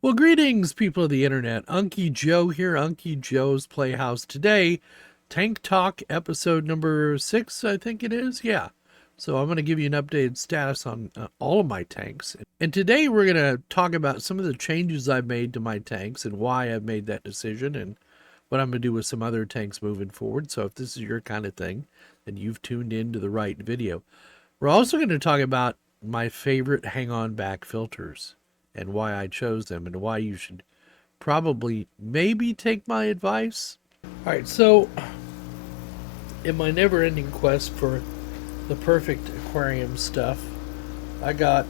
Well, greetings, people of the internet. Unky Joe here, Unky Joe's Playhouse. Today, Tank Talk episode number 6, I think it is. Yeah. So I'm going to give you an updated status on all of my tanks. And today we're going to talk about some of the changes I've made to my tanks and why I've made that decision and what I'm going to do with some other tanks moving forward. So if this is your kind of thing, then you've tuned in to the right video. We're also going to talk about my favorite hang-on back filters and why I chose them and why you should probably maybe take my advice. All right, so in my never-ending quest for the perfect aquarium stuff, I got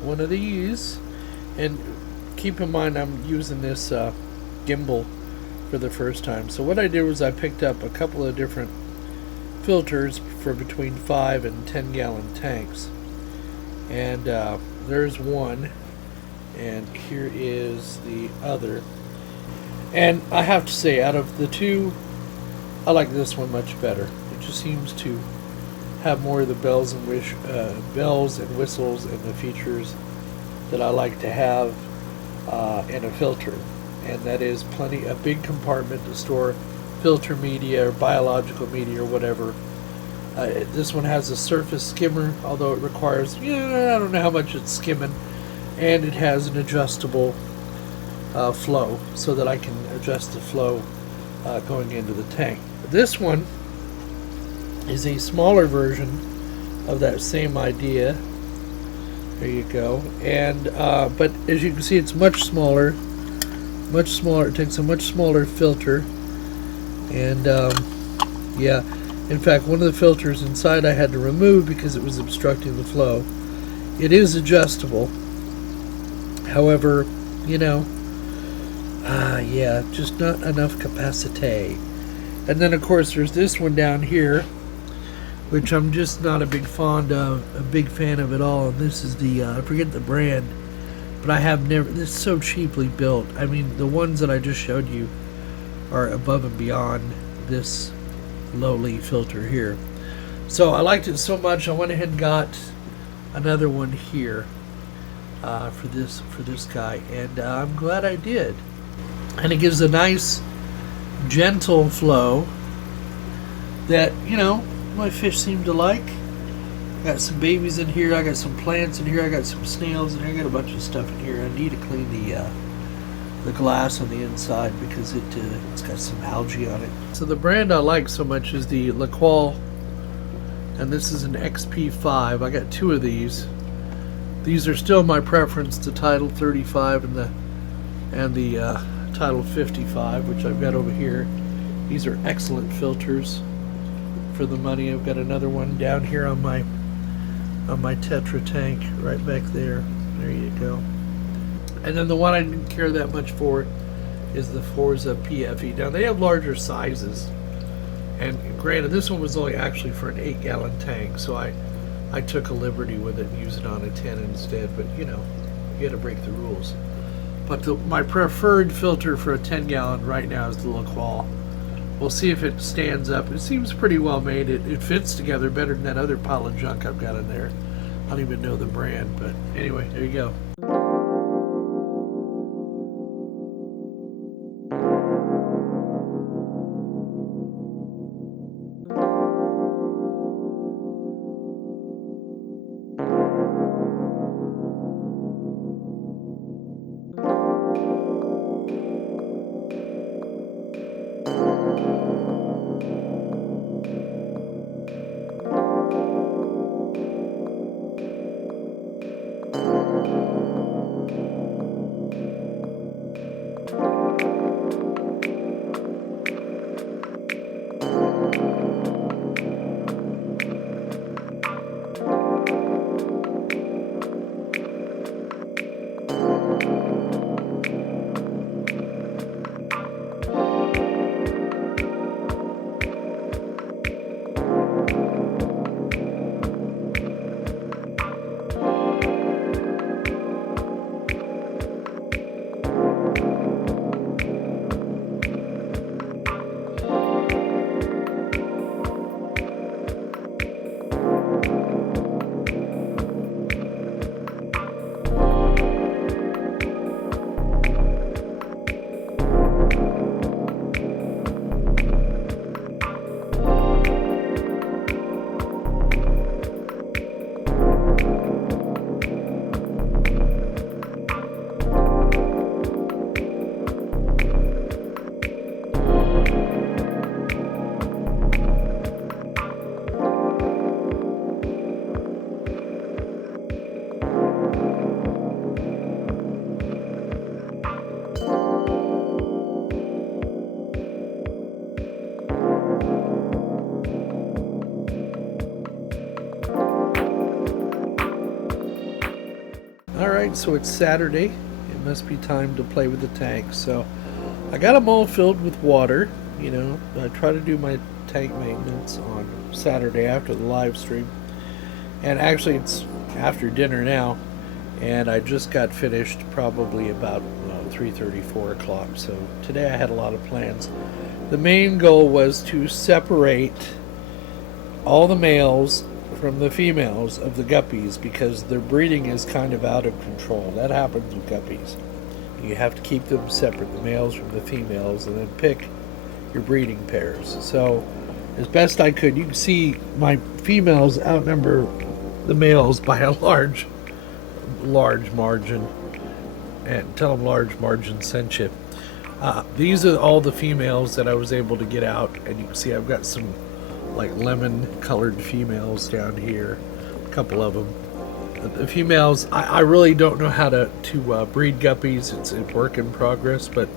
one of these, and keep in mind I'm using this gimbal for the first time. So what I did was I picked up a couple of different filters for between 5 and 10 gallon tanks, and there's one, and here is the other. And I have to say, out of the two, I like this one much better. It just seems to have more of the bells and whistles and the features that I like to have in a filter, and that is a big compartment to store filter media or biological media or whatever. This one has a surface skimmer, although it requires, I don't know how much it's skimming, and it has an adjustable flow so that I can adjust the flow going into the tank. This one is a smaller version of that same idea. There you go. And but as you can see, it's much smaller. Much smaller. It takes a much smaller filter. And yeah, in fact, one of the filters inside I had to remove because it was obstructing the flow. It is adjustable. However, yeah, just not enough capacity. And then, of course, there's this one down here, which I'm just not a big fan of at all. And this is the, I forget the brand, but I have never, this is so cheaply built. I mean, the ones that I just showed you are above and beyond this lowly filter here. So I liked it so much, I went ahead and got another one here for this guy, and I'm glad I did. And it gives a nice, gentle flow that my fish seem to like. Got some babies in here. I got some plants in here. I got some snails in here. I got a bunch of stuff in here. I need to clean the glass on the inside because it's got some algae on it. So the brand I like so much is the LaQual, and this is an XP5. I got two of these. These are still my preference, the Title 35 and the Title 55, which I've got over here. These are excellent filters for the money. I've got another one down here on my Tetra tank right back there. There you go. And then the one I didn't care that much for is the Forza PFE. Now they have larger sizes, and granted this one was only actually for an 8-gallon tank, so I took a liberty with it and used it on a 10 instead, but you gotta break the rules. But my preferred filter for a 10-gallon right now is the LaQual. We'll see if it stands up. It seems pretty well made. It fits together better than that other pile of junk I've got in there. I don't even know the brand, but anyway, there you go. Alright, so it's Saturday. It must be time to play with the tanks. So I got them all filled with water. You know, I try to do my tank maintenance on Saturday after the live stream. And actually it's after dinner now. And I just got finished probably about 3:30, 4 o'clock. So today I had a lot of plans. The main goal was to separate all the males from the females of the guppies because their breeding is kind of out of control. That happens with guppies. You have to keep them separate, the males from the females, and then pick your breeding pairs. So as best I could, you can see my females outnumber the males by a large margin. And tell them large margin sent you. These are all the females that I was able to get out, and you can see I've got some like lemon colored females down here, a couple of them. The females, I really don't know how to breed guppies. It's a work in progress, but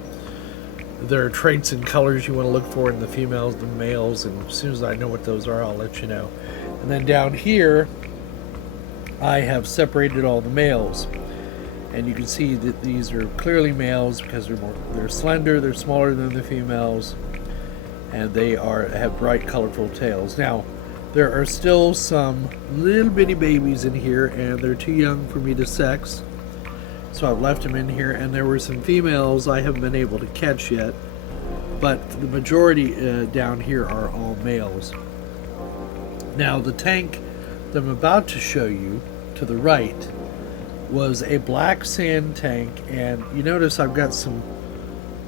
there are traits and colors you want to look for in the females, the males, and as soon as I know what those are, I'll let you know. And then down here I have separated all the males, and you can see that these are clearly males because they're slender, they're smaller than the females, and they have bright colorful tails. Now there are still some little bitty babies in here, and they're too young for me to sex, so I've left them in here. And there were some females I haven't been able to catch yet, but the majority down here are all males. Now the tank that I'm about to show you to the right was a black sand tank, and you notice I've got some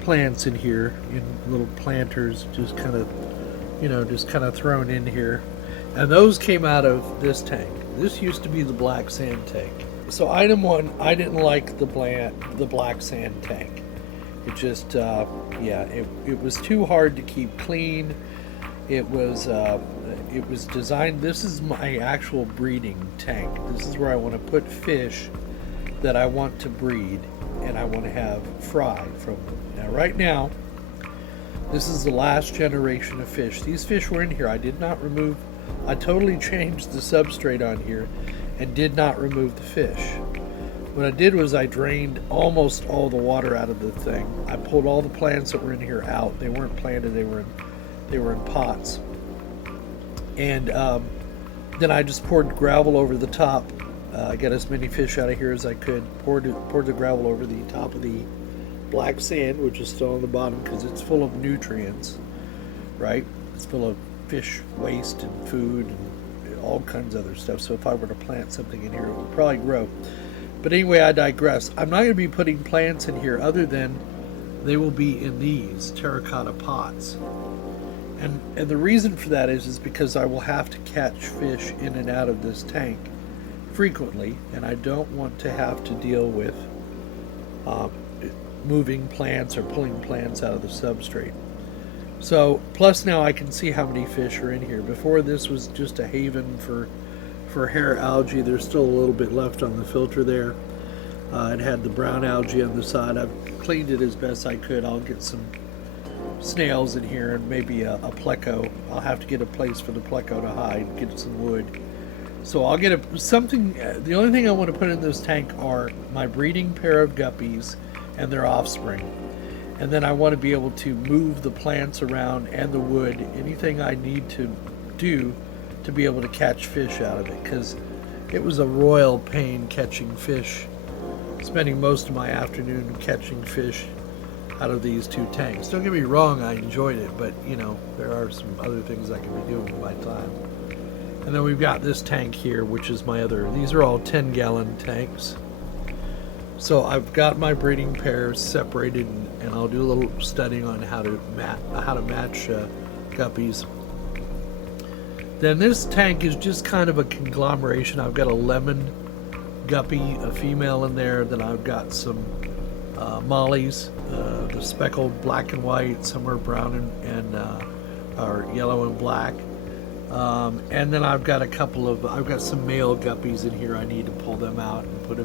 plants in here in little planters just kind of thrown in here, and those came out of this tank. This used to be the black sand tank. So item one, I didn't like the black sand tank. It just it was too hard to keep clean. It was designed, this is my actual breeding tank. This is where I want to put fish that I want to breed, and I want to have fry from them. Now right now, this is the last generation of fish. These fish were in here. I totally changed the substrate on here and did not remove the fish. What I did was I drained almost all the water out of the thing. I pulled all the plants that were in here out. They weren't planted, they were in pots. And then I just poured gravel over the top. I got as many fish out of here as I could. Poured the gravel over the top of the black sand, which is still on the bottom because it's full of nutrients, right? It's full of fish waste and food and all kinds of other stuff. So if I were to plant something in here, it would probably grow. But anyway, I digress. I'm not going to be putting plants in here other than they will be in these terracotta pots. And the reason for that is because I will have to catch fish in and out of this tank frequently, and I don't want to have to deal with moving plants or pulling plants out of the substrate. So plus now I can see how many fish are in here. Before, this was just a haven for hair algae. There's still a little bit left on the filter there. It had the brown algae on the side. I've cleaned it as best I could. I'll get some snails in here and maybe a pleco. I'll have to get a place for the pleco to hide, get some wood. So I'll get something. The only thing I want to put in this tank are my breeding pair of guppies and their offspring. And then I want to be able to move the plants around and the wood, anything I need to do to be able to catch fish out of it, because it was a royal pain catching fish, spending most of my afternoon catching fish out of these two tanks. Don't get me wrong, I enjoyed it, but you know, there are some other things I can be doing with my time. And then we've got this tank here, which is my other, these are all 10-gallon tanks. So I've got my breeding pairs separated, and I'll do a little studying on how to match guppies. Then this tank is just kind of a conglomeration. I've got a lemon guppy, a female in there. Then I've got some mollies, the speckled black and white. Some are brown and or yellow and black. And then I've got I've got some male guppies in here. I need to pull them out and put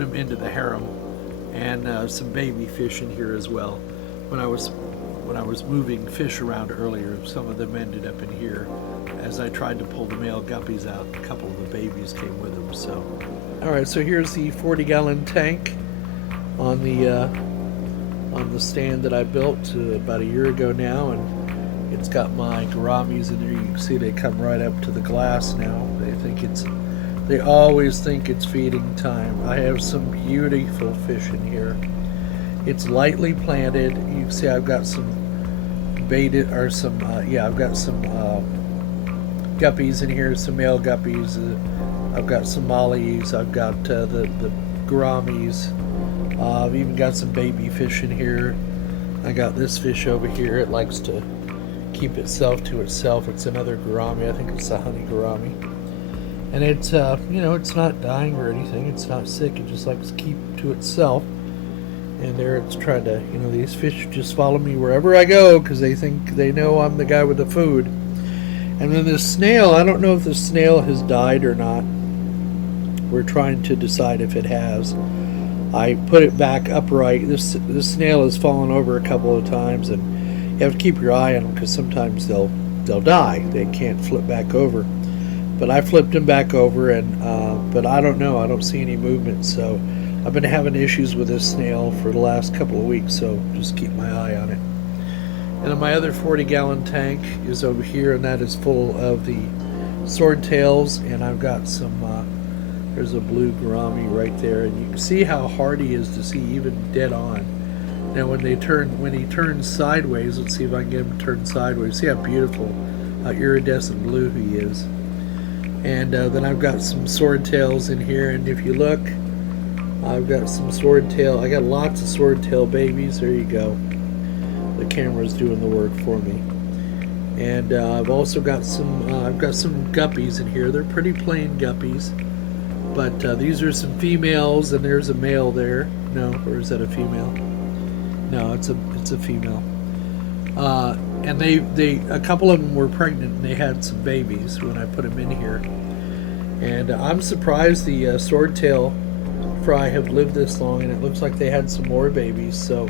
them into the harem, and some baby fish in here as well. When I was moving fish around earlier, some of them ended up in here. As I tried to pull the male guppies out, a couple of the babies came with them. So All right, so here's the 40-gallon tank on the stand that I built about a year ago now, and it's got my gouramis in there. You can see they come right up to the glass now. They always think it's feeding time. I have some beautiful fish in here. It's lightly planted. You can see I've got some baited, or some, I've got some guppies in here, some male guppies. I've got some mollies. I've got the gouramis. I've even got some baby fish in here. I got this fish over here. It likes to keep itself to itself. It's another gourami. I think it's a honey gourami. And it's, it's not dying or anything. It's not sick. It just likes to keep to itself. And there it's trying to, these fish just follow me wherever I go because they think they know I'm the guy with the food. And then this snail, I don't know if the snail has died or not. We're trying to decide if it has. I put it back upright. This snail has fallen over a couple of times, and you have to keep your eye on them because sometimes they'll die. They can't flip back over. But I flipped them back over, and but I don't know. I don't see any movement, so I've been having issues with this snail for the last couple of weeks, so just keep my eye on it. And then my other 40-gallon tank is over here, and that is full of the swordtails, and I've got some, there's a blue gourami right there, and you can see how hard he is to see even dead on. Now when he turns sideways, let's see if I can get him to turn sideways. See how beautiful, how iridescent blue he is. And then I've got some swordtails in here, and if you look, I've got some swordtail. I got lots of swordtail babies. There you go. The camera's doing the work for me. And I've also got some. I've got some guppies in here. They're pretty plain guppies, but these are some females, and there's a male there. No, or is that a female? No, it's a female. And a couple of them were pregnant, and they had some babies when I put them in here. And I'm surprised the swordtail fry have lived this long, and it looks like they had some more babies, so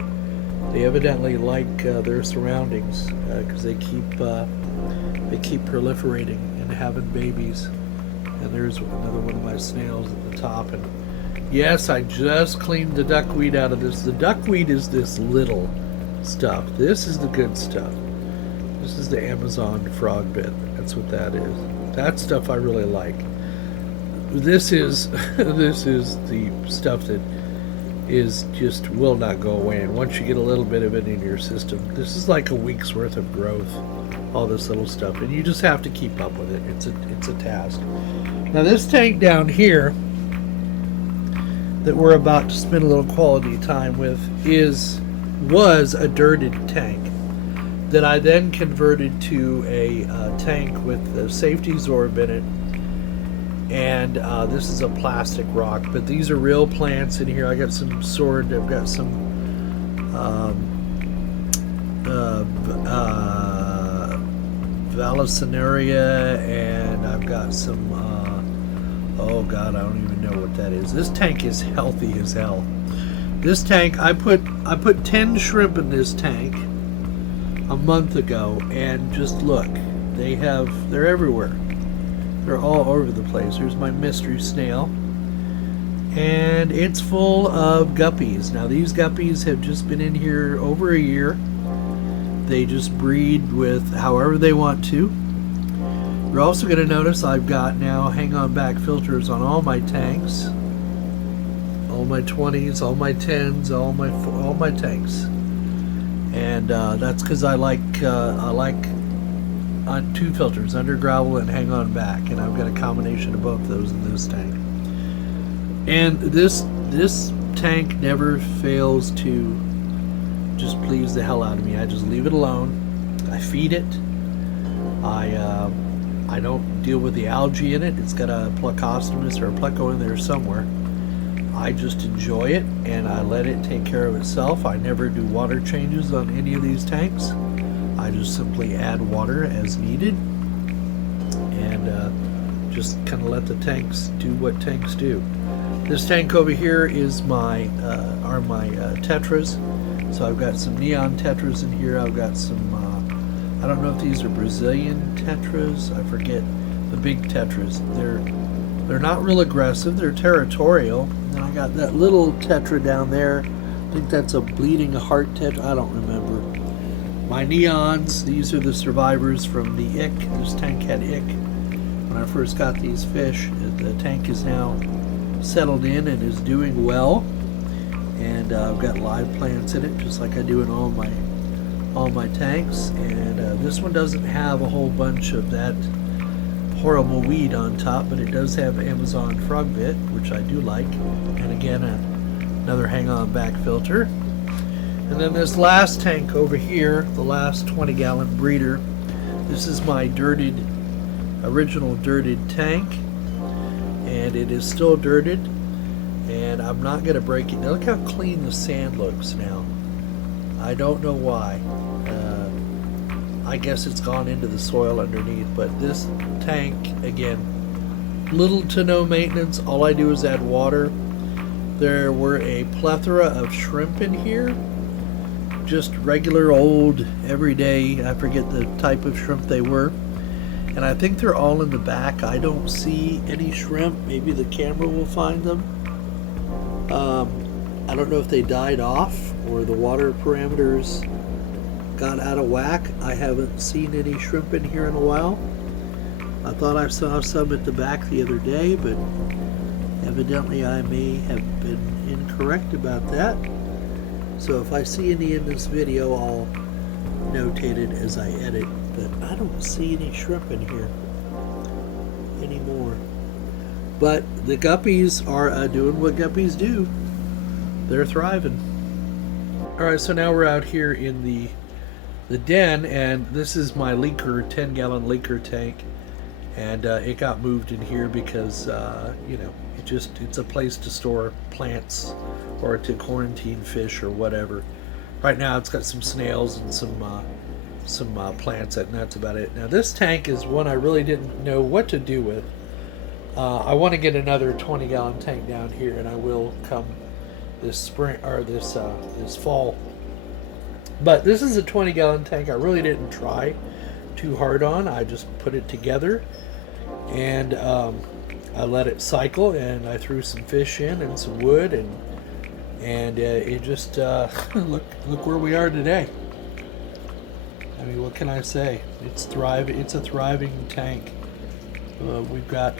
they evidently like their surroundings because they keep proliferating and having babies. And there's another one of my snails at the top. And yes, I just cleaned the duckweed out of this. The duckweed is this little stuff. This is the good stuff. This is the Amazon frog bit. That's what that is. That stuff I really like. This is the stuff that is just will not go away, and once you get a little bit of it in your system, this is like a week's worth of growth, all this little stuff, and you just have to keep up with it. It's a task. Now this tank down here that we're about to spend a little quality time with was a dirted tank that I then converted to a tank with a safety Zorb in it. And this is a plastic rock, but these are real plants in here. I got some sword. I've got some Vallisneria, and I've got some oh god, I don't even know what that is. This tank is healthy as hell. This tank, I put 10 shrimp in this tank a month ago, and just look, they're everywhere. They're all over the place. Here's my mystery snail. And it's full of guppies. Now these guppies have just been in here over a year. They just breed with however they want to. You're also going to notice I've got now hang-on back filters on all my tanks. All my 20s, all my 10s, all my tanks. And that's because I like on 2 filters, under gravel and hang on back, and I've got a combination of both those in this tank. And this tank never fails to just please the hell out of me. I just leave it alone. I feed it. I don't deal with the algae in it. It's got a plecostomus or a pleco in there somewhere. I just enjoy it, and I let it take care of itself. I never do water changes on any of these tanks. I just simply add water as needed, and just kind of let the tanks do what tanks do. This tank over here is my tetras. So I've got some neon tetras in here. I've got some I don't know if these are Brazilian tetras. I forget, the big tetras. They're not real aggressive. They're territorial. And I got that little tetra down there. I think that's a bleeding heart tetra. I don't remember. My neons, these are the survivors from the ick. This tank had ick when I first got these fish. The tank is now settled in and is doing well. And I've got live plants in it, just like I do in all my tanks. And this one doesn't have a whole bunch of that horrible weed on top, but it does have Amazon frog bit, which I do like. And again, another hang-on back filter. And then this last tank over here, the last 20-gallon breeder. This is my original dirted tank, and it is still dirted. And I'm not going to break it. Now look how clean the sand looks now. I don't know why. I guess it's gone into the soil underneath. But this tank, again, little to no maintenance. All I do is add water. There were a plethora of shrimp in here. Just regular old, everyday, I forget the type of shrimp they were. And I think they're all in the back. I don't see any shrimp. Maybe the camera will find them. I don't know if they died off or the water parameters got out of whack. I haven't seen any shrimp in here in a while. I thought I saw some at the back the other day, but evidently I may have been incorrect about that. So if I see any in this video, I'll notate it as I edit. But I don't see any shrimp in here anymore. But the guppies are doing what guppies do. They're thriving. Alright, so now we're out here in the den, and this is my leaker, 10-gallon leaker tank. And it got moved in here because, you know, it's a place to store plants or to quarantine fish or whatever. Right now it's got some snails and some plants, and that's about it. Now this tank is one I really didn't know what to do with. I want to get another 20-gallon tank down here, and I will come this spring or this fall. But this is a 20-gallon tank I really didn't try too hard on. I just put it together, and I let it cycle, and I threw some fish in and some wood, and it just look where we are today. I mean, what can I say? It's a thriving tank. We've got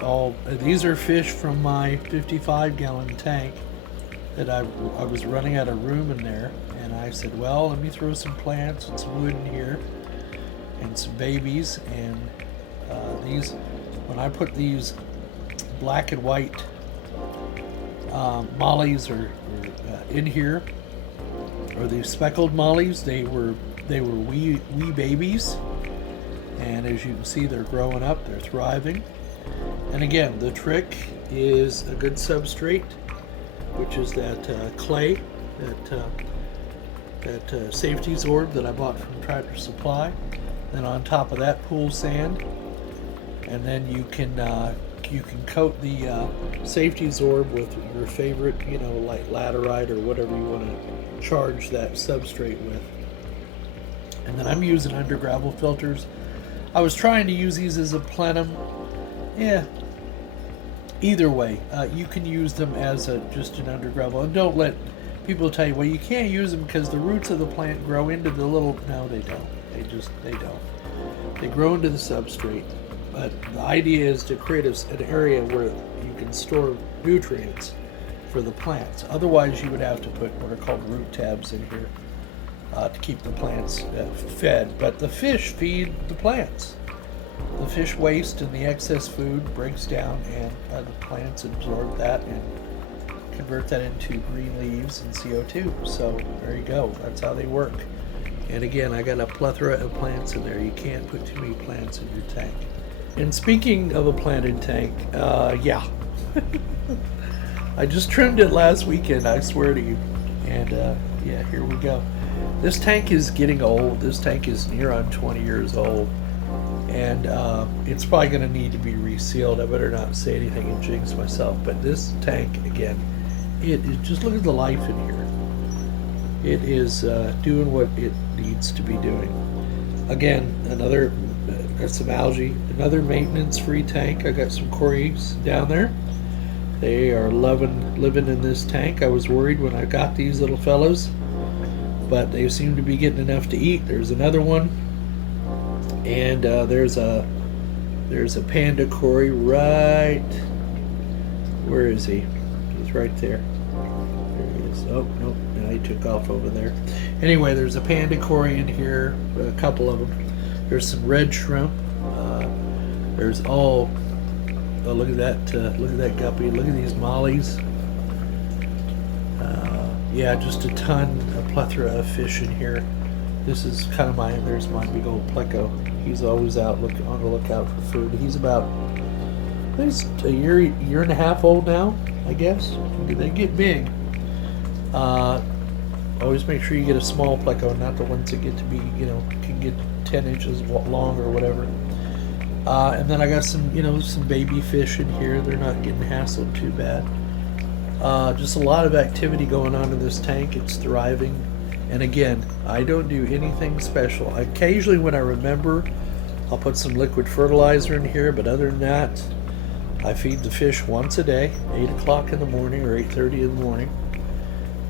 these are fish from my 55-gallon tank that I was running out of room in there, and I said, well, let me throw some plants and some wood in here and some babies. And these, when I put these black and white mollies are in here, or these speckled mollies, they were wee babies. And as you can see, they're growing up, they're thriving. And again, the trick is a good substrate, which is that clay, that safety zorb that I bought from Tractor Supply. Then on top of that, pool sand. And then you can coat the safety zorb with your favorite, you know, like laterite or whatever you want to charge that substrate with. And then I'm using under gravel filters. I was trying to use these as a plenum. Yeah. Either way, you can use them as just an under gravel. And don't let people tell you, well, you can't use them because the roots of the plant grow into the little... No, they don't. They don't. They grow into the substrate. But the idea is to create an area where you can store nutrients for the plants. Otherwise, you would have to put what are called root tabs in here to keep the plants fed. But the fish feed the plants. The fish waste and the excess food breaks down, and the plants absorb that and convert that into green leaves and CO2. So there you go. That's how they work. And again, I got a plethora of plants in there. You can't put too many plants in your tank. And speaking of a planted tank, yeah. I just trimmed it last weekend, I swear to you. And yeah, here we go. This tank is getting old. This tank is near on 20 years old. And it's probably going to need to be resealed. I better not say anything and jinx myself. But this tank, again, it just look at the life in here. It is doing what it needs to be doing. Again, another got some algae. Another maintenance-free tank. I got some corals down there. They are living in this tank. I was worried when I got these little fellows, but they seem to be getting enough to eat. There's another one, and there's a panda cory right. Where is he? He's right there. There he is. Oh nope, now he took off over there. Anyway, there's a panda cory in here. A couple of them. There's some red shrimp. There's all. Oh, look at that! Look at that guppy! Look at these mollies. Yeah, just a plethora of fish in here. This is kind of there's my big old pleco. He's always out on the lookout for food. He's about, he's a year and a half old now, I guess. They get big. Always make sure you get a small pleco, not the ones that get to be, can get 10 inches long or whatever. And then I got some, some baby fish in here. They're not getting hassled too bad. Just a lot of activity going on in this tank. It's thriving. And again, I don't do anything special. Occasionally when I remember, I'll put some liquid fertilizer in here, but other than that, I feed the fish once a day, 8 o'clock in the morning or 8:30 in the morning.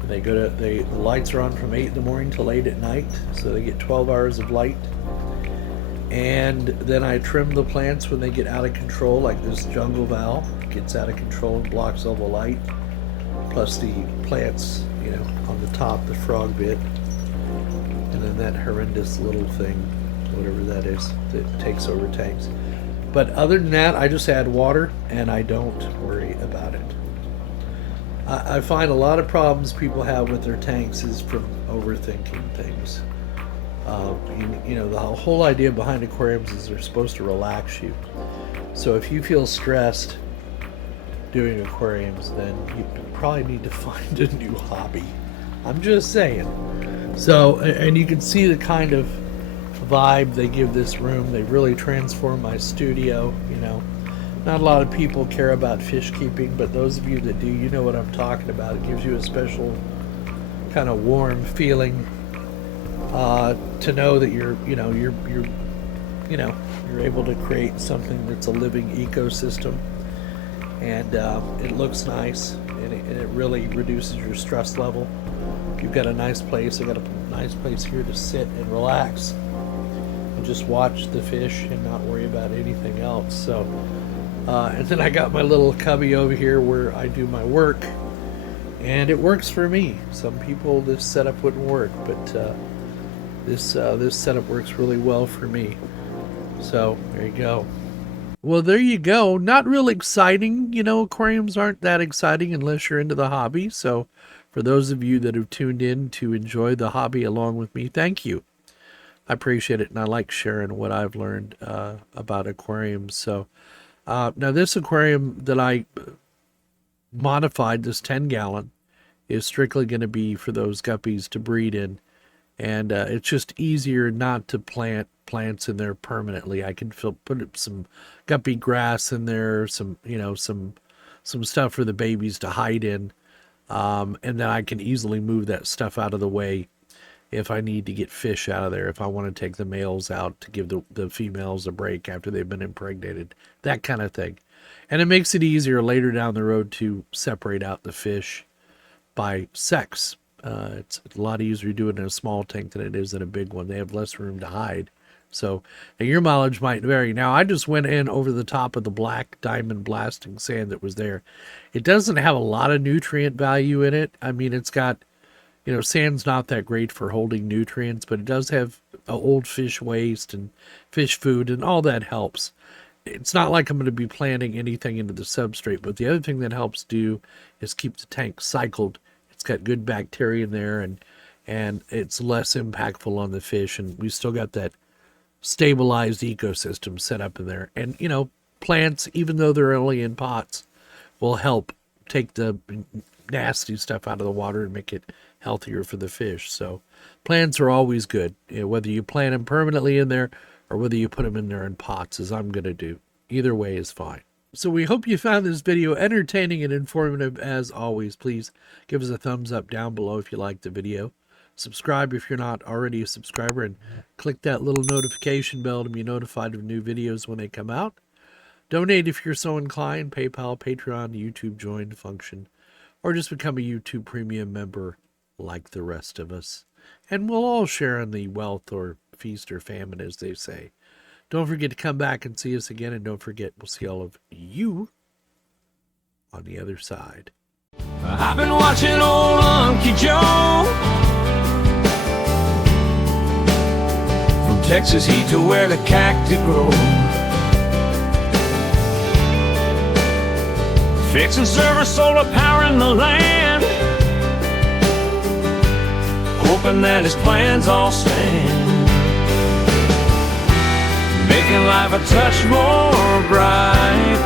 And the lights are on from 8 in the morning till 8 at night, so they get 12 hours of light. And then I trim the plants when they get out of control, like this jungle valve gets out of control and blocks all the light, plus the plants, on the top, the frog bit, and then that horrendous little thing, whatever that is, that takes over tanks. But other than that, I just add water and I don't worry about it. I find a lot of problems people have with their tanks is from overthinking things. The whole idea behind aquariums is they're supposed to relax you. So if you feel stressed doing aquariums, then you probably need to find a new hobby. I'm just saying. So, and you can see the kind of vibe they give this room. They really transform my studio. Not a lot of people care about fish keeping, but those of you that do, you know what I'm talking about. It gives you a special kind of warm feeling to know that you're able to create something that's a living ecosystem, and it looks nice, and it really reduces your stress level. You've got a nice place. I got a nice place here to sit and relax and just watch the fish and not worry about anything else. So and then I got my little cubby over here where I do my work, and it works for me. Some people this setup wouldn't work, but this setup works really well for me. So there you go. Well, there you go. Not real exciting. Aquariums aren't that exciting unless you're into the hobby. So for those of you that have tuned in to enjoy the hobby along with me, thank you. I appreciate it, and I like sharing what I've learned about aquariums. So now this aquarium that I modified, this 10-gallon, is strictly going to be for those guppies to breed in. And it's just easier not to plant plants in there permanently. I can put some guppy grass in there, some stuff for the babies to hide in, and then I can easily move that stuff out of the way if I need to get fish out of there, if I want to take the males out to give the females a break after they've been impregnated, that kind of thing. And it makes it easier later down the road to separate out the fish by sex. It's a lot easier to do it in a small tank than it is in a big one. They have less room to hide. So, and your mileage might vary. Now, I just went in over the top of the black diamond blasting sand that was there. It doesn't have a lot of nutrient value in it. I mean, it's got, sand's not that great for holding nutrients, but it does have old fish waste and fish food, and all that helps. It's not like I'm going to be planting anything into the substrate, but the other thing that helps do is keep the tank cycled. It's got good bacteria in there, and it's less impactful on the fish, and we still got that stabilized ecosystem set up in there. And plants, even though they're only in pots, will help take the nasty stuff out of the water and make it healthier for the fish. So plants are always good, whether you plant them permanently in there or whether you put them in there in pots, as I'm going to do. Either way is fine. So we hope you found this video entertaining and informative. As always, please give us a thumbs up down below if you liked the video. Subscribe if you're not already a subscriber, and click that little notification bell to be notified of new videos when they come out. Donate if you're so inclined. PayPal, Patreon, YouTube join function, or just become a YouTube premium member like the rest of us. And we'll all share in the wealth, or feast or famine, as they say. Don't forget to come back and see us again, and don't forget, we'll see all of you on the other side. I've been watching old Unky Joe. From Texas heat to where the cacti grow. Fixing server solar power in the land, hoping that his plans all stand, making life a touch more bright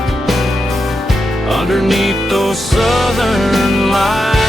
underneath those southern lights.